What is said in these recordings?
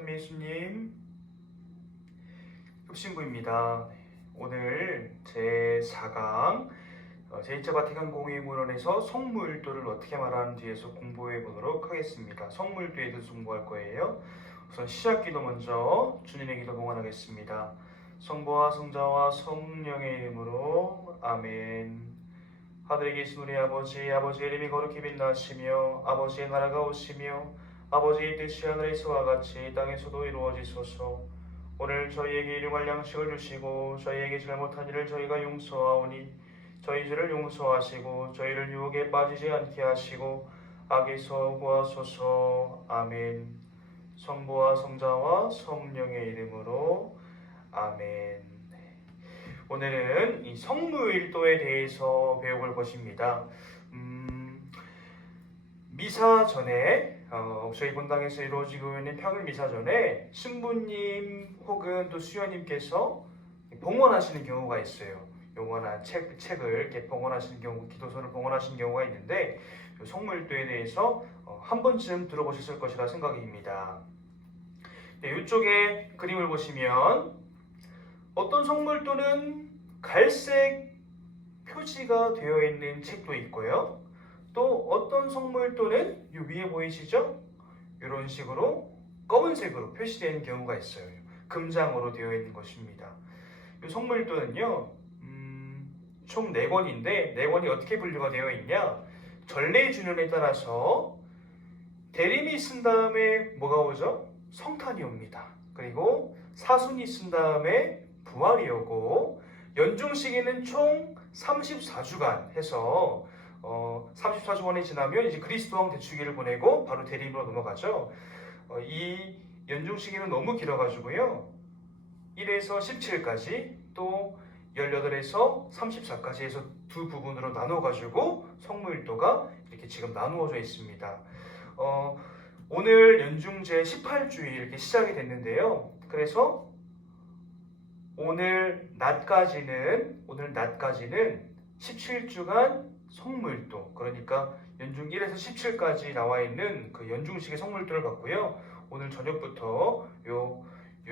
선미 예수님, 흡신부입니다. 오늘 제4강 제2차 바티칸 공의문헌에서 성무일도를 어떻게 말하는지에서 공부해 보도록 하겠습니다. 성무일도에 대해서 공부할 거예요. 우선 시작기도 먼저 주님의 기도 봉헌하겠습니다. 성부와 성자와 성령의 이름으로 아멘. 하늘에 계신 우리 아버지, 아버지의 이름이 거룩히 빛나시며 아버지의 나라가 오시며 아버지의 뜻이 하늘에서와 같이 땅에서도 이루어지소서. 오늘 저희에게 일용할 양식을 주시고 저희에게 잘못한 일을 저희가 용서하오니 저희 죄를 용서하시고 저희를 유혹에 빠지지 않게 하시고 악에서 구하소서. 아멘. 성부와 성자와 성령의 이름으로 아멘. 오늘은 이 성무일도에 대해서 배워볼 것입니다. 미사 전에 저희 본당에서 이루어지고 있는 평일 미사 전에 신부님 혹은 또 수녀님께서 봉헌하시는 경우가 있어요. 영원한 책을 이렇게 봉헌하시는 경우, 기도서를 봉헌하시는 경우가 있는데 성무일도에 대해서 한 번쯤 들어보셨을 것이라 생각입니다. 네, 이쪽에 그림을 보시면 어떤 성무일도는 갈색 표지가 되어 있는 책도 있고요. 또 어떤 성무일도는 이 위에 보이시죠? 이런 식으로 검은색으로 표시되는 경우가 있어요. 금장으로 되어 있는 것입니다. 이 성무일도는요, 총 4권인데 4권이 어떻게 분류가 되어 있냐? 전례준연에 따라서 대림이 쓴 다음에 뭐가 오죠? 성탄이 옵니다. 그리고 사순이 쓴 다음에 부활이 오고 연중시기는 총 34주간 해서 34주간이 지나면 이제 그리스도왕 대축일을 보내고 바로 대림으로 넘어가죠. 이 연중시기는 너무 길어가지고요. 1에서 17까지 또 18에서 34까지 해서 두 부분으로 나눠가지고 성무일도가 이렇게 지금 나누어져 있습니다. 오늘 연중제 18주일 이렇게 시작이 됐는데요. 그래서 오늘 낮까지는 17주간 성무일도, 그러니까 연중 1에서 17까지 나와 있는 그 연중식의 성무일도를 봤고요. 오늘 저녁부터 요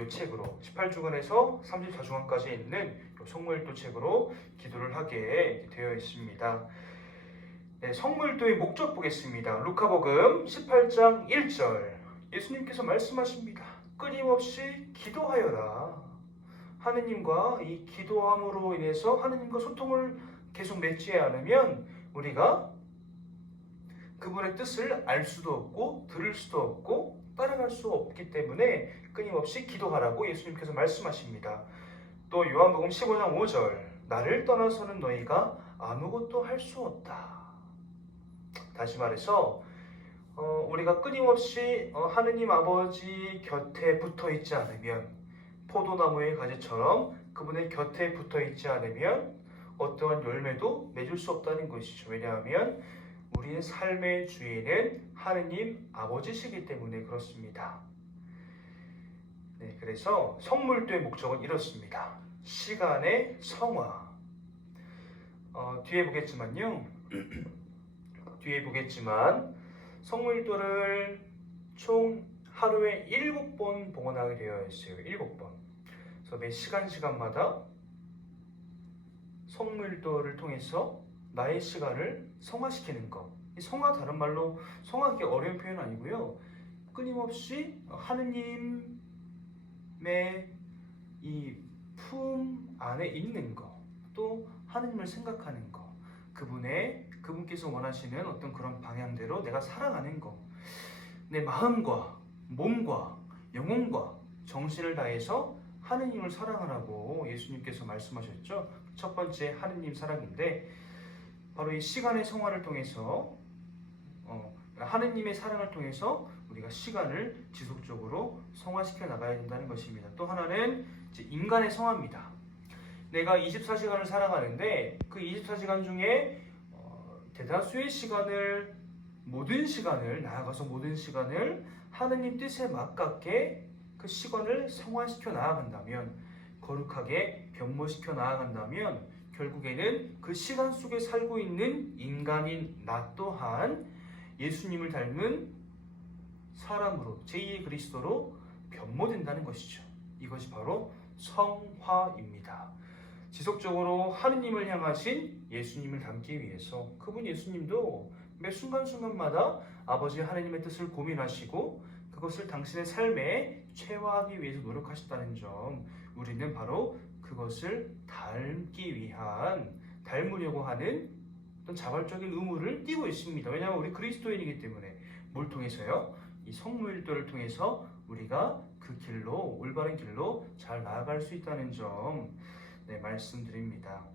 책으로 18주간에서 34주간까지 있는 요 성무일도 책으로 기도를 하게 되어 있습니다. 네, 성무일도의 목적 보겠습니다. 루카복음 18장 1절 예수님께서 말씀하십니다. 끊임없이 기도하여라. 하느님과 이 기도함으로 인해서 하느님과 소통을 계속 맺지 않으면 우리가 그분의 뜻을 알 수도 없고 들을 수도 없고 따라갈 수 없기 때문에 끊임없이 기도하라고 예수님께서 말씀하십니다. 또 요한복음 15장 5절 나를 떠나서는 너희가 아무것도 할 수 없다. 다시 말해서 우리가 끊임없이 하느님 아버지 곁에 붙어 있지 않으면 포도나무의 가지처럼 그분의 곁에 붙어 있지 않으면 어떠한 열매도 맺을 수 없다는 것이죠. 왜냐하면 우리의 삶의 주인은 하느님 아버지시기 때문에 그렇습니다. 네, 그래서 성무일도의 목적은 이렇습니다. 시간의 성화. 뒤에 보겠지만 성무일도를 총 하루에 7번 봉헌하게 되어 있어요. 7번. 그래서 매 시간마다 성무일도를 통해서 나의 시간을 성화시키는 것. 이 성화 다른 말로 성화하기 어려운 표현 아니고요. 끊임없이 하느님의 이 품 안에 있는 것, 또 하느님을 생각하는 것, 그분께서 원하시는 어떤 그런 방향대로 내가 살아가는 것, 내 마음과 몸과 영혼과 정신을 다해서 하느님을 사랑하라고 예수님께서 말씀하셨죠. 첫 번째 하느님 사랑인데 바로 이 시간의 성화를 통해서 하느님의 사랑을 통해서 우리가 시간을 지속적으로 성화시켜 나가야 된다는 것입니다. 또 하나는 이제 인간의 성화입니다. 내가 24시간을 살아가는데 그 24시간 중에 대다수의 시간을 모든 시간을 하느님 뜻에 맞게 그 시간을 성화시켜 나아간다면, 거룩하게 변모시켜 나아간다면 결국에는 그 시간 속에 살고 있는 인간인 나 또한 예수님을 닮은 사람으로, 제2의 그리스도로 변모된다는 것이죠. 이것이 바로 성화입니다. 지속적으로 하느님을 향하신 예수님을 닮기 위해서 그분 예수님도 매 순간순간마다 아버지 하느님의 뜻을 고민하시고 그것을 당신의 삶에 체화하기 위해서 노력하셨다는 점, 우리는 바로 그것을 닮으려고 하는 어떤 자발적인 의무를 띠고 있습니다. 왜냐하면 우리 그리스도인이기 때문에. 뭘 통해서요? 이 성물도를 통해서 우리가 그 길로, 올바른 길로 잘 나아갈 수 있다는 점 말씀드립니다.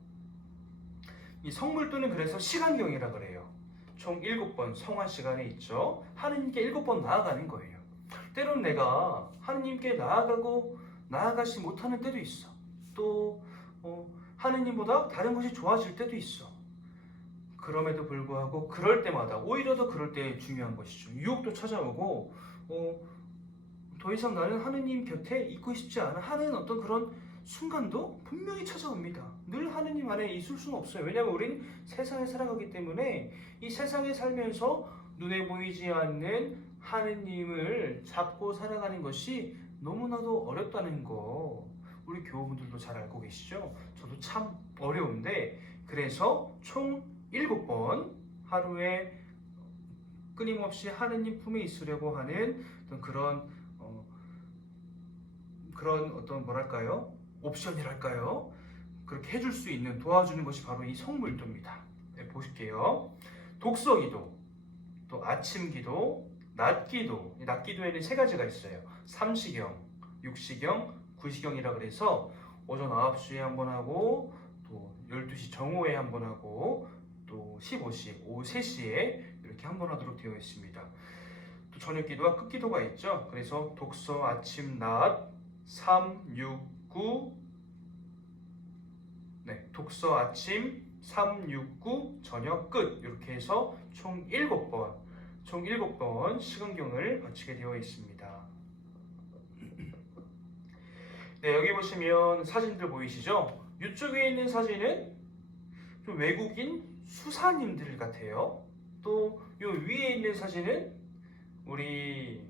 이 성물도는 그래서 시간경이라 그래요. 총 7번 성화 시간이 있죠. 하느님께 7번 나아가는 거예요. 때로는 내가 하느님께 나아가지 못하는 때도 있어. 또 하느님보다 다른 것이 좋아질 때도 있어. 그럼에도 불구하고 그럴 때마다, 오히려 더 그럴 때 중요한 것이죠. 유혹도 찾아오고 더 이상 나는 하느님 곁에 있고 싶지 않아 하는 어떤 그런 순간도 분명히 찾아옵니다. 늘 하느님 안에 있을 수는 없어요. 왜냐하면 우린 세상에 살아가기 때문에 이 세상에 살면서 눈에 보이지 않는 하느님을 잡고 살아가는 것이 너무나도 어렵다는 거 우리 교우분들도 잘 알고 계시죠? 저도 참 어려운데, 그래서 총 7번 하루에 끊임없이 하느님 품에 있으려고 하는 그런 어떤 뭐랄까요? 옵션이랄까요? 그렇게 해줄 수 있는, 도와주는 것이 바로 이 성물도입니다. 네, 보실게요. 독서기도, 또 아침기도, 낮기도. 낮기도에는 3가지가 있어요. 삼시경, 육시경, 구시경이라 그래서 오전 9시에 한번 하고, 또 12시 정오에 한번 하고, 또 15시, 오후 3시에 이렇게 한번 하도록 되어 있습니다. 또 저녁기도와 끝기도가 있죠. 그래서 독서, 아침, 낮, 3, 6, 9, 독서, 아침, 3, 6, 9, 저녁, 끝. 이렇게 해서 총 7번 시간경을 바치게 되어 있습니다. 네, 여기 보시면 사진들 보이시죠? 이쪽에 있는 사진은 좀 외국인 수사님들 같아요. 또 이 위에 있는 사진은 우리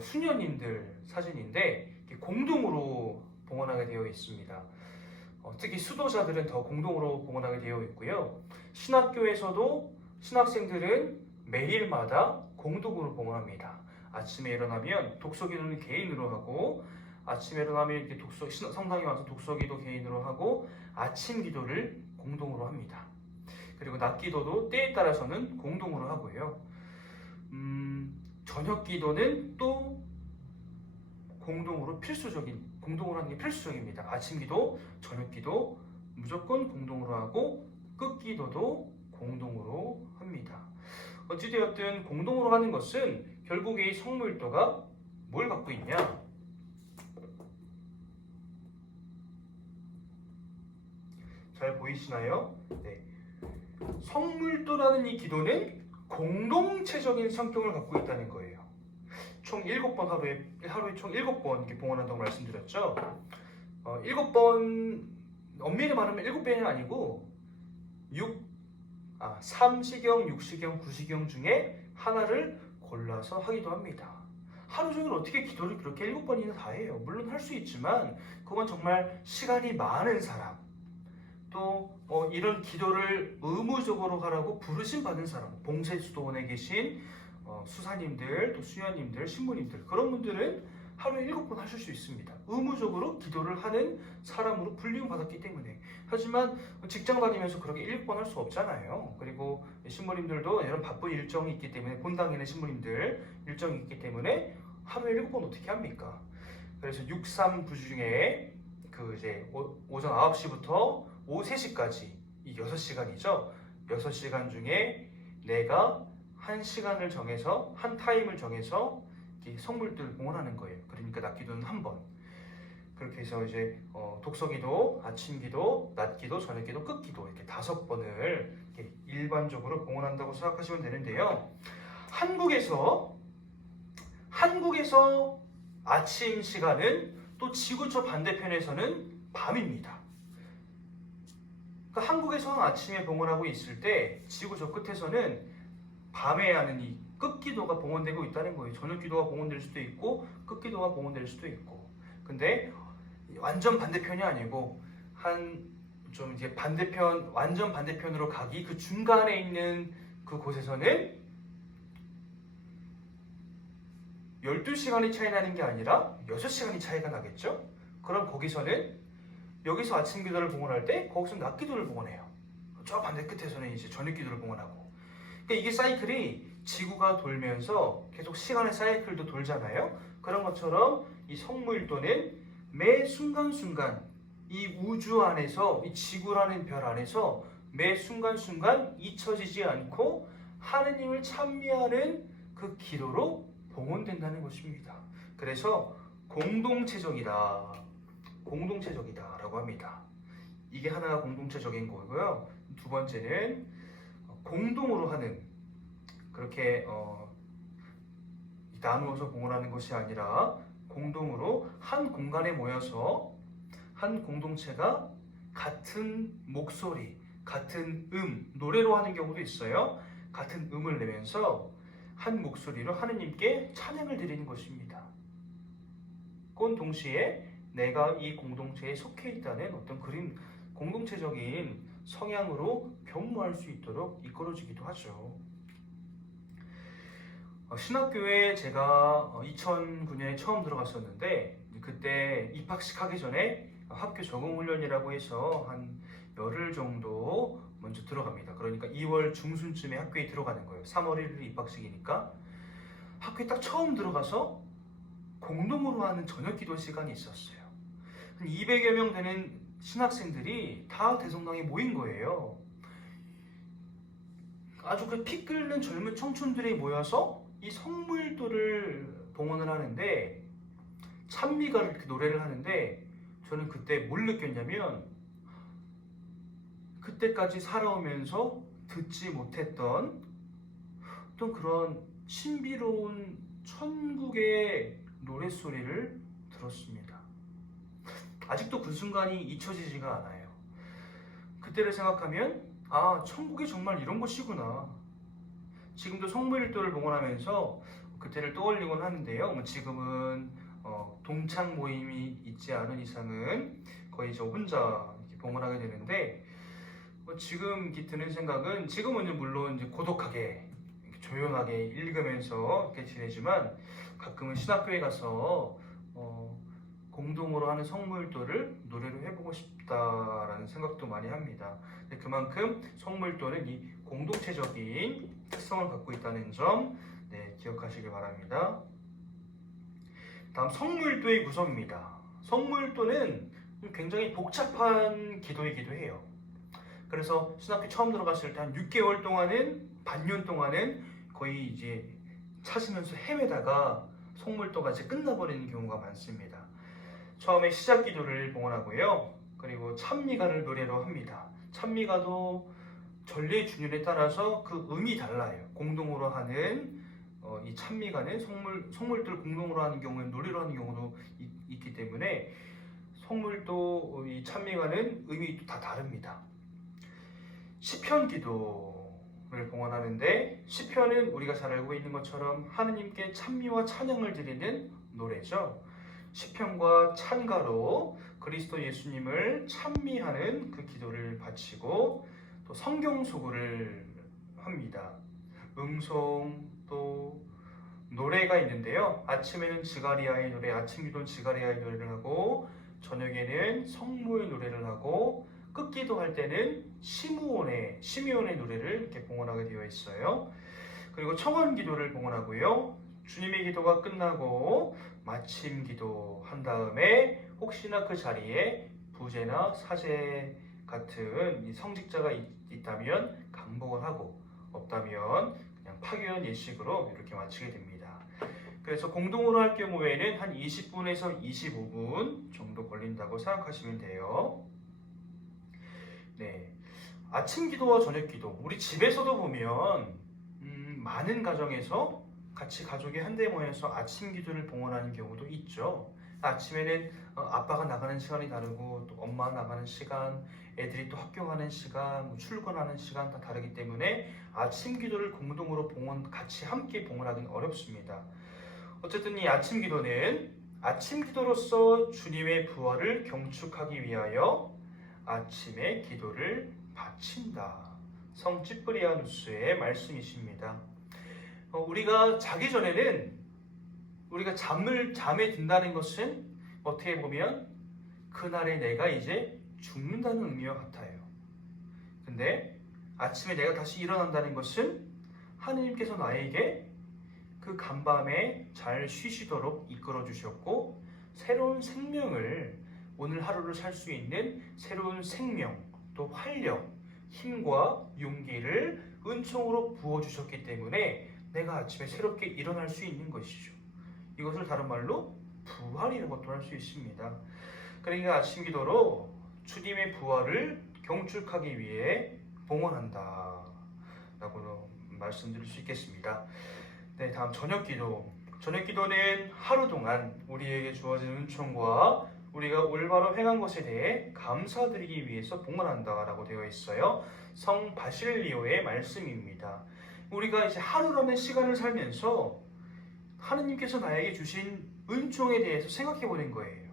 수녀님들 사진인데 공동으로 봉헌하게 되어 있습니다. 특히 수도자들은 더 공동으로 봉헌하게 되어 있고요. 신학교에서도 신학생들은 매일마다 공동으로 봉헌합니다. 아침에 일어나면 독서기도는 개인으로 하고, 아침에 일어나면 이렇게 성당에 와서 독서기도 개인으로 하고, 아침 기도를 공동으로 합니다. 그리고 낮 기도도 때에 따라서는 공동으로 하고요. 저녁 기도는 또 공동으로 하는 게 필수적입니다. 아침 기도, 저녁 기도 무조건 공동으로 하고, 끝 기도도 공동으로 합니다. 어찌되었든 공동으로 하는 것은 결국 이 성물도가 뭘 갖고 있냐? 잘 보이시나요? 네. 성물도라는 이 기도는 공동체적인 성격을 갖고 있다는 거예요. 총 7번 하루에 총 7번 이렇게 봉헌한다고 말씀드렸죠. 7번, 엄밀히 말하면 7번이 아니고 3시경, 6시경, 9시경 중에 하나를 골라서 하기도 합니다. 하루 종일 어떻게 기도를 그렇게 7번이나 다 해요? 물론 할 수 있지만 그건 정말 시간이 많은 사람, 또 이런 기도를 의무적으로 하라고 부르심 받은 사람, 봉쇄수도원에 계신 수사님들, 또 수녀님들, 신부님들, 그런 분들은 하루에 7번 하실 수 있습니다. 의무적으로 기도를 하는 사람으로 불리움받았기 때문에. 하지만 직장 다니면서 그렇게 7번 할 수 없잖아요. 그리고 신부님들도 이런 바쁜 일정이 있기 때문에, 본당에 있는 신부님들 일정이 있기 때문에 하루에 7번 어떻게 합니까? 그래서 6, 3, 9 중에 오전 9시부터 오후 3시까지 이 6시간이죠. 6시간 중에 내가 한 시간을 정해서, 한 타임을 정해서 성물들을 봉헌하는 거예요. 그러니까 낮기도는 한 번. 그렇게 해서 독서기도, 아침기도, 낮기도, 저녁기도, 끝기도 이렇게 5번을 이렇게 일반적으로 봉헌한다고 생각하시면 되는데요. 한국에서 아침 시간은 또 지구 저 반대편에서는 밤입니다. 그러니까 한국에서는 아침에 봉헌하고 있을 때 지구 저 끝에서는 밤에 하는 이 끝기도가 봉헌되고 있다는 거예요. 저녁 기도가 봉헌될 수도 있고 끝기도가 봉헌될 수도 있고. 근데 완전 반대편이 아니고 한 좀 이제 반대편, 완전 반대편으로 가기 그 중간에 있는 그곳에서는 12시간이 차이 나는 게 아니라 6시간이 차이가 나겠죠? 그럼 거기서는 여기서 아침 기도를 봉헌할 때 거기서 낮 기도를 봉헌해요. 저 반대 끝에서는 이제 저녁 기도를 봉헌하고. 그러니까 이게 사이클이 지구가 돌면서 계속 시간의 사이클도 돌잖아요. 그런 것처럼 이 성물도는 매 순간순간 이 우주 안에서, 이 지구라는 별 안에서 매 순간순간 잊혀지지 않고 하느님을 찬미하는 그 기도로 봉헌된다는 것입니다. 그래서 공동체적이다 라고 합니다. 이게 하나가 공동체적인 거고요. 두 번째는 공동으로 하는, 그렇게 나누어서 봉헌하는 것이 아니라 공동으로 한 공간에 모여서 한 공동체가 같은 목소리, 같은 노래로 하는 경우도 있어요. 같은 음을 내면서 한 목소리로 하느님께 찬양을 드리는 것입니다. 그건 동시에 내가 이 공동체에 속해 있다는 어떤 공동체적인 성향으로 변모할 수 있도록 이끌어지기도 하죠. 신학교에 제가 2009년에 처음 들어갔었는데, 그때 입학식 하기 전에 학교 적응훈련이라고 해서 한 열흘 정도 먼저 들어갑니다. 그러니까 2월 중순쯤에 학교에 들어가는 거예요. 3월 1일 입학식이니까. 학교에 딱 처음 들어가서 공동으로 하는 저녁 기도 시간이 있었어요. 한 200여 명 되는 신학생들이 다 대성당에 모인 거예요. 아주 그 피 끓는 젊은 청춘들이 모여서 이 성물도를 봉헌을 하는데, 찬미가 이렇게 노래를 하는데, 저는 그때 뭘 느꼈냐면, 그때까지 살아오면서 듣지 못했던 어떤 그런 신비로운 천국의 노랫소리를 들었습니다. 아직도 그 순간이 잊혀지지가 않아요. 그때를 생각하면 천국이 정말 이런 곳이구나. 지금도 성물일도를 봉헌하면서 그때를 떠올리곤 하는데요. 지금은 동창 모임이 있지 않은 이상은 거의 저 혼자 봉헌하게 되는데, 지금 드는 생각은, 지금은 물론 이제 고독하게 조용하게 읽으면서 이렇게 지내지만, 가끔은 신학교에 가서 공동으로 하는 성물도를 노래로 해보고 싶다라는 생각도 많이 합니다. 그만큼 성물도는 이 공동체적인 특성을 갖고 있다는 점 기억하시길 바랍니다. 다음 성물도의 구성입니다. 성물도는 굉장히 복잡한 기도이기도 해요. 그래서 신학교 처음 들어갔을 때 한 6개월 동안은, 반년 동안은 거의 이제 찾으면서 헤매다가 성물도가 이제 끝나버리는 경우가 많습니다. 처음에 시작 기도를 봉헌하고요. 그리고 찬미가를 노래로 합니다. 찬미가도 전례 준율에 따라서 그 음이 달라요. 공동으로 하는 이 찬미가는 성물도를 공동으로 하는 경우에는 노래로 하는 경우도 있기 때문에 성물도 이 찬미가는 음이 다 다릅니다. 시편 기도를 봉헌하는데, 시편은 우리가 잘 알고 있는 것처럼 하느님께 찬미와 찬양을 드리는 노래죠. 시편과 찬가로 그리스도 예수님을 찬미하는 그 기도를 바치고, 또 성경 소구를 합니다. 음송 또 노래가 있는데요. 아침에는 지가리아의 노래, 아침 기도는 지가리아의 노래를 하고, 저녁에는 성모의 노래를 하고, 끝기도 할 때는 시므온의 노래를 이렇게 봉헌하게 되어 있어요. 그리고 청원 기도를 봉헌하고요. 주님의 기도가 끝나고 마침 기도 한 다음에 혹시나 그 자리에 부제나 사제 같은 이 성직자가 있다면 강복을 하고, 없다면 그냥 파견 예식으로 이렇게 마치게 됩니다. 그래서 공동으로 할 경우에는 한 20분에서 25분 정도 걸린다고 생각하시면 돼요. 아침 기도와 저녁 기도, 우리 집에서도 보면 많은 가정에서 같이 가족이 한데 모여서 아침 기도를 봉헌하는 경우도 있죠. 아침에는 아빠가 나가는 시간이 다르고 또 엄마가 나가는 시간, 애들이 또 학교 가는 시간, 뭐 출근하는 시간 다 다르기 때문에 아침 기도를 공동으로 같이 함께 봉헌하기는 어렵습니다. 어쨌든 이 아침 기도는 아침 기도로서 주님의 부활을 경축하기 위하여 아침에 기도를 바친다. 성 찌뿌리아누스의 말씀이십니다. 우리가 자기 전에는 우리가 잠에 든다는 것은 어떻게 보면 그날에 내가 이제 죽는다는 의미와 같아요. 근데 아침에 내가 다시 일어난다는 것은 하느님께서 나에게 그 간밤에 잘 쉬시도록 이끌어 주셨고 새로운 생명을 오늘 하루를 살 수 있는 새로운 생명, 또 활력, 힘과 용기를 은총으로 부어주셨기 때문에 내가 아침에 새롭게 일어날 수 있는 것이죠. 이것을 다른 말로 부활이라는 것도 할 수 있습니다. 그러니까 아침 기도로 주님의 부활을 경축하기 위해 봉헌한다 라고 말씀드릴 수 있겠습니다. 네, 다음 저녁 기도. 저녁 기도는 하루 동안 우리에게 주어진 은총과 우리가 올바로 행한 것에 대해 감사드리기 위해서 봉헌한다라고 되어 있어요. 성 바실리오의 말씀입니다. 우리가 이제 하루라는 시간을 살면서 하느님께서 나에게 주신 은총에 대해서 생각해 보는 거예요.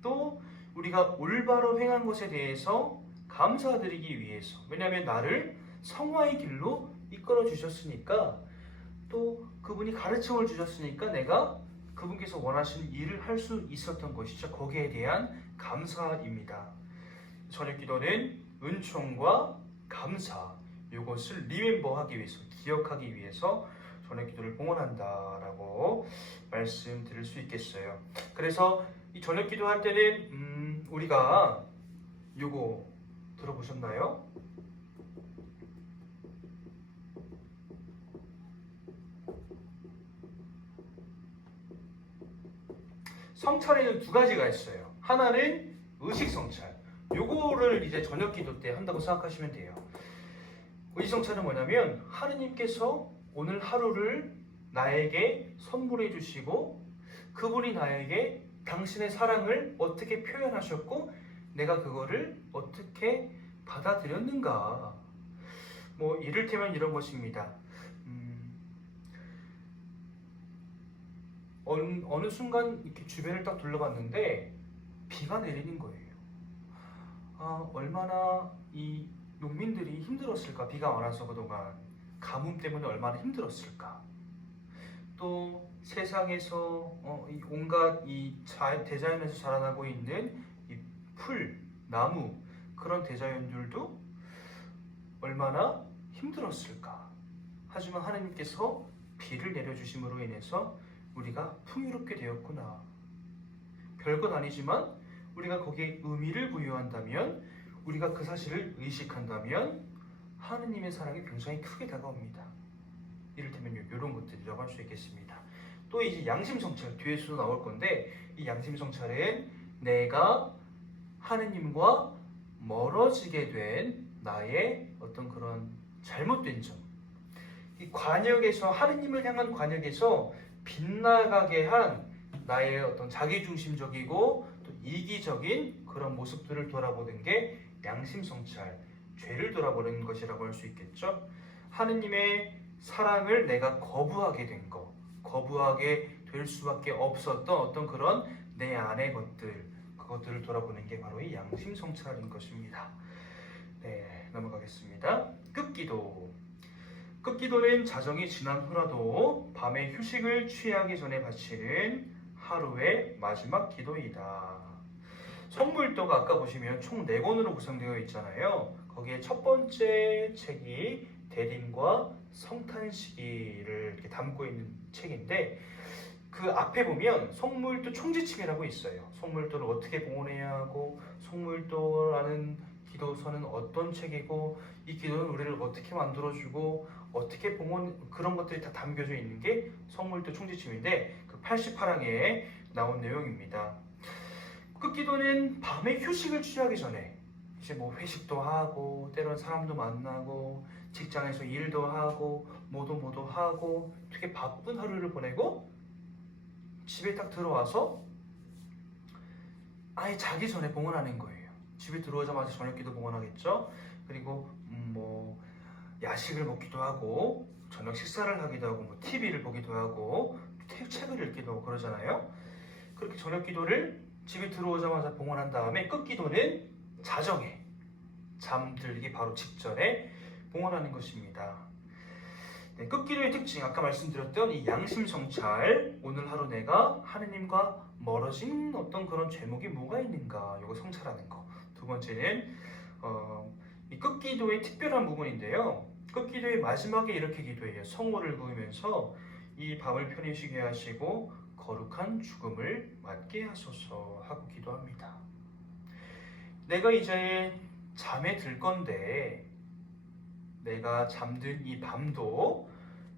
또 우리가 올바로 행한 것에 대해서 감사드리기 위해서, 왜냐하면 나를 성화의 길로 이끌어 주셨으니까, 또 그분이 가르침을 주셨으니까 내가 그분께서 원하시는 일을 할 수 있었던 것이죠. 거기에 대한 감사입니다. 저녁 기도는 은총과 감사, 이것을 리멤버하기 위해서, 기억하기 위해서 저녁 기도를 봉헌한다라고 말씀드릴 수 있겠어요. 그래서 이 저녁 기도할 때는 우리가 요거 들어보셨나요? 성찰에는 두 가지가 있어요. 하나는 의식 성찰. 요거를 이제 저녁 기도 때 한다고 생각하시면 돼요. 의식 성찰은 뭐냐면 하느님께서 오늘 하루를 나에게 선물해 주시고 그분이 나에게 당신의 사랑을 어떻게 표현하셨고 내가 그거를 어떻게 받아들였는가. 뭐 이를테면 이런 것입니다. 어느 순간 이렇게 주변을 딱 둘러봤는데 비가 내리는 거예요. 얼마나 이 농민들이 힘들었을까. 비가 많아서 그동안 가뭄 때문에 얼마나 힘들었을까. 또 세상에서 온갖 대자연에서 자라나고 있는 이 풀, 나무 그런 대자연들도 얼마나 힘들었을까. 하지만 하나님께서 비를 내려주심으로 인해서 우리가 풍요롭게 되었구나. 별것 아니지만 우리가 거기에 의미를 부여한다면, 우리가 그 사실을 의식한다면 하느님의 사랑이 굉장히 크게 다가옵니다. 이를테면 이런 것들이라고 할 수 있겠습니다. 또 이제 양심성찰 뒤에서도 나올 건데, 이 양심성찰은 내가 하느님과 멀어지게 된 나의 어떤 그런 잘못된 점, 이 관역에서, 하느님을 향한 관역에서 빗나가게 한 나의 어떤 자기중심적이고 또 이기적인 그런 모습들을 돌아보는 게 양심성찰, 죄를 돌아보는 것이라고 할 수 있겠죠. 하느님의 사랑을 내가 거부하게 된 것, 거부하게 될 수밖에 없었던 어떤 그런 내 안의 것들, 그것들을 돌아보는 게 바로 이 양심성찰인 것입니다. 네, 넘어가겠습니다. 끝기도. 끝기도는 자정이 지난 후라도 밤에 휴식을 취하기 전에 바치는 하루의 마지막 기도이다. 성물도가 아까 보시면 총 4권으로 구성되어 있잖아요. 거기에 첫 번째 책이 대림과 성탄시기를 이렇게 담고 있는 책인데, 그 앞에 보면 성물도 총지침이라고 있어요. 성물도를 어떻게 봉헌해야 하고, 성물도라는 기도서는 어떤 책이고, 이 기도는 우리를 어떻게 만들어주고 어떻게 봉헌, 그런 것들이 다 담겨져 있는 게 성물도 총지침인데, 그 88항에 나온 내용입니다. 끝기도는 밤에 휴식을 취하기 전에 이제 뭐 회식도 하고 때로는 사람도 만나고 직장에서 일도 하고 뭐도 하고 되게 바쁜 하루를 보내고 집에 딱 들어와서 아예 자기 전에 봉헌하는 거예요. 집에 들어오자마자 저녁기도 봉헌하겠죠. 그리고 뭐 야식을 먹기도 하고 저녁 식사를 하기도 하고 뭐 TV를 보기도 하고 책을 읽기도 하고 그러잖아요. 그렇게 저녁 기도를 집에 들어오자마자 봉헌한 다음에 끝기도는 자정에 잠들기 바로 직전에 봉헌하는 것입니다. 네, 끝기도의 특징, 아까 말씀드렸던 이 양심성찰, 오늘 하루 내가 하느님과 멀어진 어떤 그런 죄목이 뭐가 있는가, 이거 성찰하는 거. 두 번째는 이 끝기도의 특별한 부분인데요. 끝기도의 마지막에 이렇게 기도해요. 성호를 그으면서 이 밤을 편히 쉬게 하시고 거룩한 죽음을 맞게 하소서 하고 기도합니다. 내가 이제 잠에 들 건데 내가 잠든 이 밤도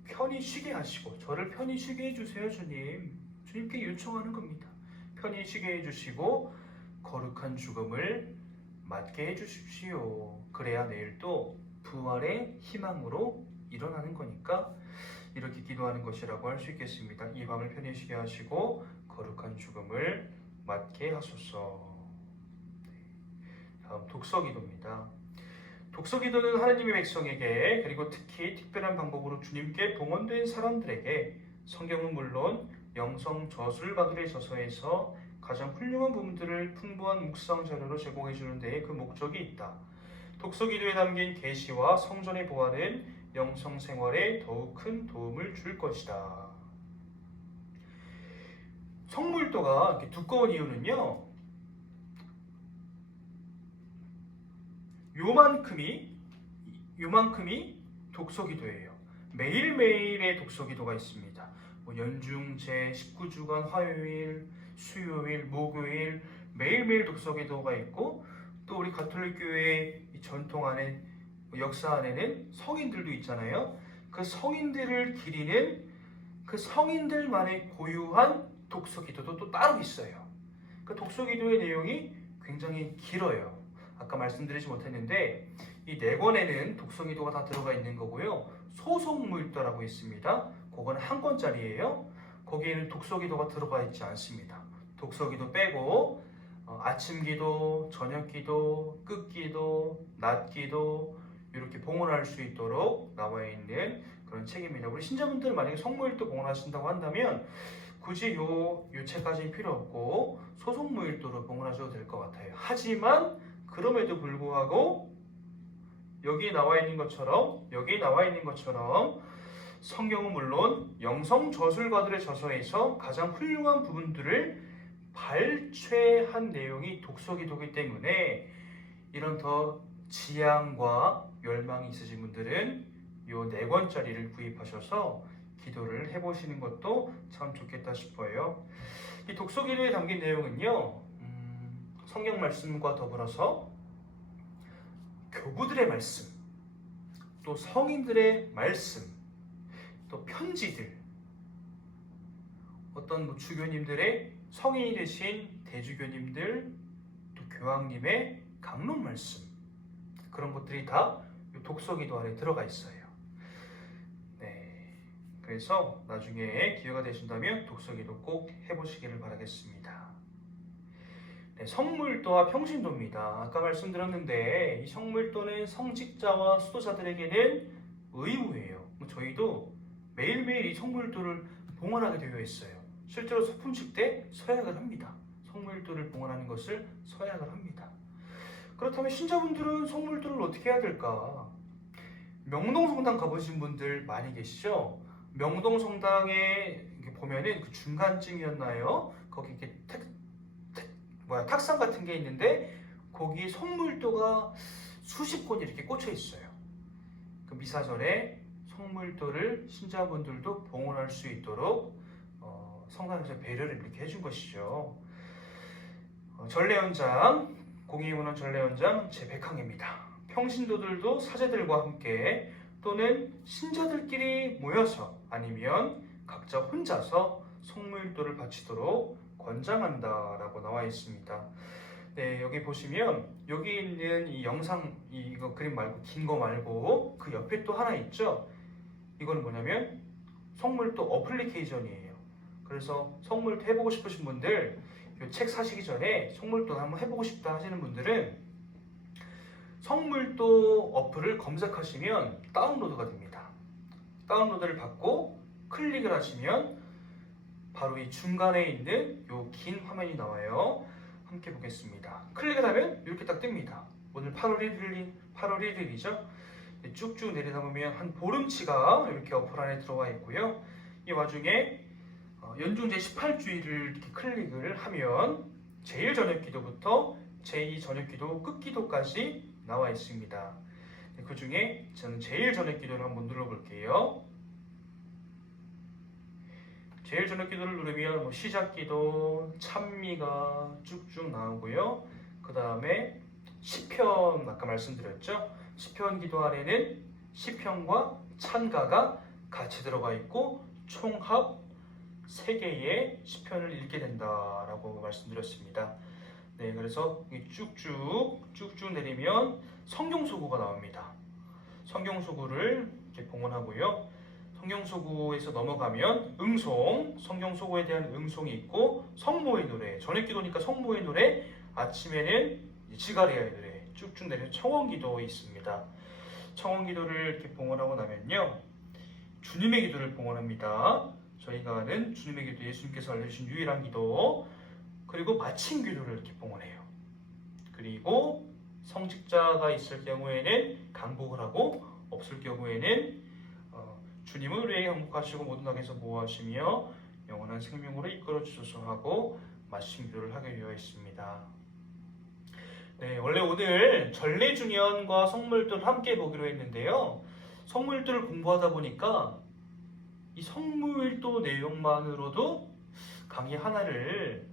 편히 쉬게 하시고, 저를 편히 쉬게 해주세요 주님. 주님께 요청하는 겁니다. 편히 쉬게 해주시고 거룩한 죽음을 맞게 해주십시오. 그래야 내일 또 부활의 희망으로 일어나는 거니까 이렇게 기도하는 것이라고 할 수 있겠습니다. 이 밤을 편히 쉬게 하시고 거룩한 죽음을 맞게 하소서. 다음 독서기도입니다. 독서기도는 하나님의 백성에게, 그리고 특히 특별한 방법으로 주님께 봉헌된 사람들에게 성경은 물론 영성 저술가들의 저서에서 가장 훌륭한 부분들을 풍부한 묵상 자료로 제공해 주는 데에 그 목적이 있다. 독서기도에 담긴 계시와 성전의 보완은 영성 생활에 더욱 큰 도움을 줄 것이다. 성물도가 이렇게 두꺼운 이유는요, 요만큼이 독서기도예요. 매일매일의 독서기도가 있습니다. 연중 제19주간 화요일, 수요일, 목요일 매일매일 독서기도가 있고, 또 우리 가톨릭교회의 전통 안에, 역사 안에는 성인들도 있잖아요. 그 성인들을 기리는 그 성인들만의 고유한 독서기도도 또 따로 있어요. 그 독서기도의 내용이 굉장히 길어요. 아까 말씀드리지 못했는데 이 4권에는 독서기도가 다 들어가 있는 거고요. 소속물도라고 있습니다. 그거는 한 권짜리예요. 거기에는 독서기도가 들어가 있지 않습니다. 독서기도 빼고 아침기도, 저녁기도, 끝기도, 낮기도 이렇게 봉헌할 수 있도록 나와 있는 그런 책입니다. 우리 신자분들 만약에 성모일도 봉헌하신다고 한다면 굳이 요 책까지는 필요 없고 소속모일도로 봉헌하셔도 될 것 같아요. 하지만 그럼에도 불구하고 여기에 나와 있는 것처럼 성경은 물론 영성 저술가들의 저서에서 가장 훌륭한 부분들을 발췌한 내용이 독서기도이기 때문에 이런 더 지향과 열망이 있으신 분들은 요 4권짜리를 구입하셔서 기도를 해보시는 것도 참 좋겠다 싶어요. 이 독서기도에 담긴 내용은요, 성경 말씀과 더불어서 교구들의 말씀, 또 성인들의 말씀, 또 편지들, 어떤 주교님들의 성인이 되신 대주교님들, 또 교황님의 강론 말씀, 그런 것들이 다 독서기도 안에 들어가 있어요. 네, 그래서 나중에 기회가 되신다면 독서기도 꼭 해보시기를 바라겠습니다. 네, 성물도와 평신도입니다. 아까 말씀드렸는데 이 성물도는 성직자와 수도자들에게는 의무예요. 저희도 매일매일 이 성물도를 봉헌하게 되어 있어요. 실제로 소품식 때 서약을 합니다. 성물도를 봉헌하는 것을 서약을 합니다. 그렇다면 신자분들은 성물도를 어떻게 해야 될까? 명동성당 가보신 분들 많이 계시죠? 명동성당에 보면은 그 중간쯤이었나요? 거기 이렇게 탁상 같은 게 있는데 거기 성물도가 수십 권이 이렇게 꽂혀 있어요. 그 미사 전에 성물도를 신자분들도 봉헌할 수 있도록 성당에서 배려를 이렇게 해준 것이죠. 전례연장, 공의문헌 전례연장 제100항입니다. 평신도들도 사제들과 함께 또는 신자들끼리 모여서 아니면 각자 혼자서 성물도를 바치도록 권장한다라고 나와 있습니다. 네, 여기 보시면 여기 있는 이 영상, 이거 그림 말고 긴 거 말고 그 옆에 또 하나 있죠. 이거는 뭐냐면 성물도 어플리케이션이에요. 그래서 성물도 해보고 싶으신 분들 이 이 책 사시기 전에 성물돈 한번 해보고 싶다 하시는 분들은 성물도 어플을 검색하시면 다운로드가 됩니다. 다운로드를 받고 클릭을 하시면 바로 이 중간에 있는 이 긴 화면이 나와요. 함께 보겠습니다. 클릭을 하면 이렇게 딱 뜹니다. 오늘 8월 1일이죠. 쭉쭉 내리다 보면 한 보름치가 이렇게 어플 안에 들어와 있고요. 이 와중에 연중 제18주일을 이렇게 클릭을 하면 제일 저녁 기도부터 제2 저녁 기도 끝기도까지 나와 있습니다. 그 중에 저는 제일 저녁 기도를 한번 눌러볼게요. 제일 저녁 기도를 누르면 시작 기도, 찬미가 쭉쭉 나오고요. 그 다음에 시편 아까 말씀드렸죠. 시편 기도 안에는 시편과 찬가가 같이 들어가 있고 총합 3개의 시편을 읽게 된다라고 말씀드렸습니다. 네, 그래서 쭉쭉 내리면 성경소구가 나옵니다. 성경소구를 이렇게 봉헌하고요. 성경소구에서 넘어가면 응송, 성경소구에 대한 응송이 있고 성모의 노래, 저녁기도니까 성모의 노래, 아침에는 지가리아의 노래, 쭉쭉 내려 청원기도 있습니다. 청원기도를 이렇게 봉헌하고 나면요, 주님의 기도를 봉헌합니다. 저희가 아는 주님의 기도, 예수님께서 알려주신 유일한 기도, 그리고 마침 기도를 이렇게 봉헌해요. 그리고 성직자가 있을 경우에는 강복을 하고 없을 경우에는 주님은 우리에게 항복하시고 모든 악에서 보호하시며 영원한 생명으로 이끌어 주소서 하고 마침 기도를 하게 되어 있습니다. 네, 원래 오늘 전례주년과 성물도를 함께 보기로 했는데요. 성물도를 공부하다 보니까 이 성물도 내용만으로도 강의 하나를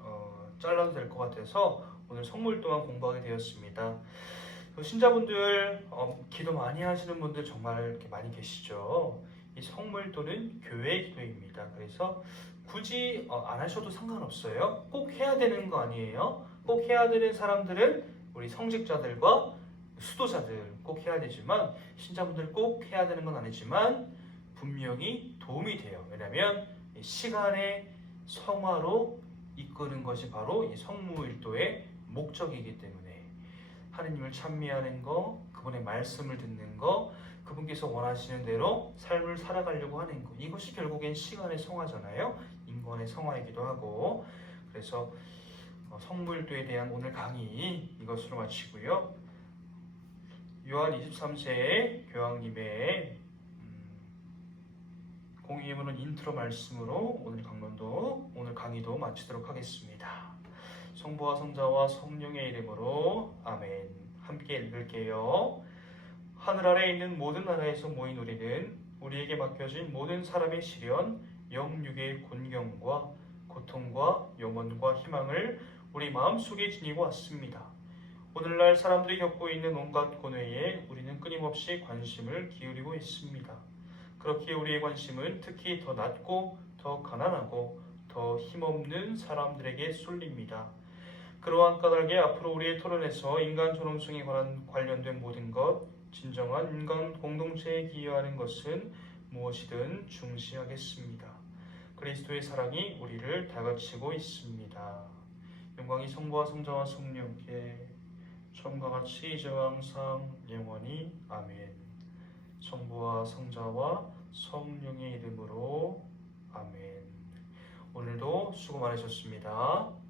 잘라도 될 것 같아서 오늘 성물도만 공부하게 되었습니다. 신자분들 기도 많이 하시는 분들 정말 이렇게 많이 계시죠. 이 성물도는 교회 기도입니다. 그래서 굳이 안 하셔도 상관없어요. 꼭 해야 되는 거 아니에요. 꼭 해야 되는 사람들은 우리 성직자들과 수도자들 꼭 해야 되지만 신자분들 꼭 해야 되는 건 아니지만 분명히 도움이 돼요. 왜냐하면 시간의 성화로 이끄는 것이 바로 이 성무일도의 목적이기 때문에 하느님을 찬미하는 거, 그분의 말씀을 듣는 거, 그분께서 원하시는 대로 삶을 살아가려고 하는 것, 이것이 결국엔 시간의 성화잖아요. 인권의 성화이기도 하고. 그래서 성무일도에 대한 오늘 강의 이것으로 마치고요. 요한 23세 교황님의 공의문은 인트로 말씀으로 오늘 강의도 마치도록 하겠습니다. 성부와 성자와 성령의 이름으로 아멘. 함께 읽을게요. 하늘 아래 있는 모든 나라에서 모인 우리는 우리에게 맡겨진 모든 사람의 시련, 영육의 곤경과 고통과 영원과 희망을 우리 마음속에 지니고 왔습니다. 오늘날 사람들이 겪고 있는 온갖 고뇌에 우리는 끊임없이 관심을 기울이고 있습니다. 그렇기에 우리의 관심은 특히 더 낮고 더 가난하고 더 힘없는 사람들에게 쏠립니다. 그러한 까닭에 앞으로 우리의 토론에서 인간 존엄성에 관련된 모든 것, 진정한 인간 공동체에 기여하는 것은 무엇이든 중시하겠습니다. 그리스도의 사랑이 우리를 다그치고 있습니다. 영광이 성부와 성자와 성령께 처음과 같이 이제와 항상 영원히 아멘. 성부와 성자와 성령의 이름으로 아멘. 오늘도 수고 많으셨습니다.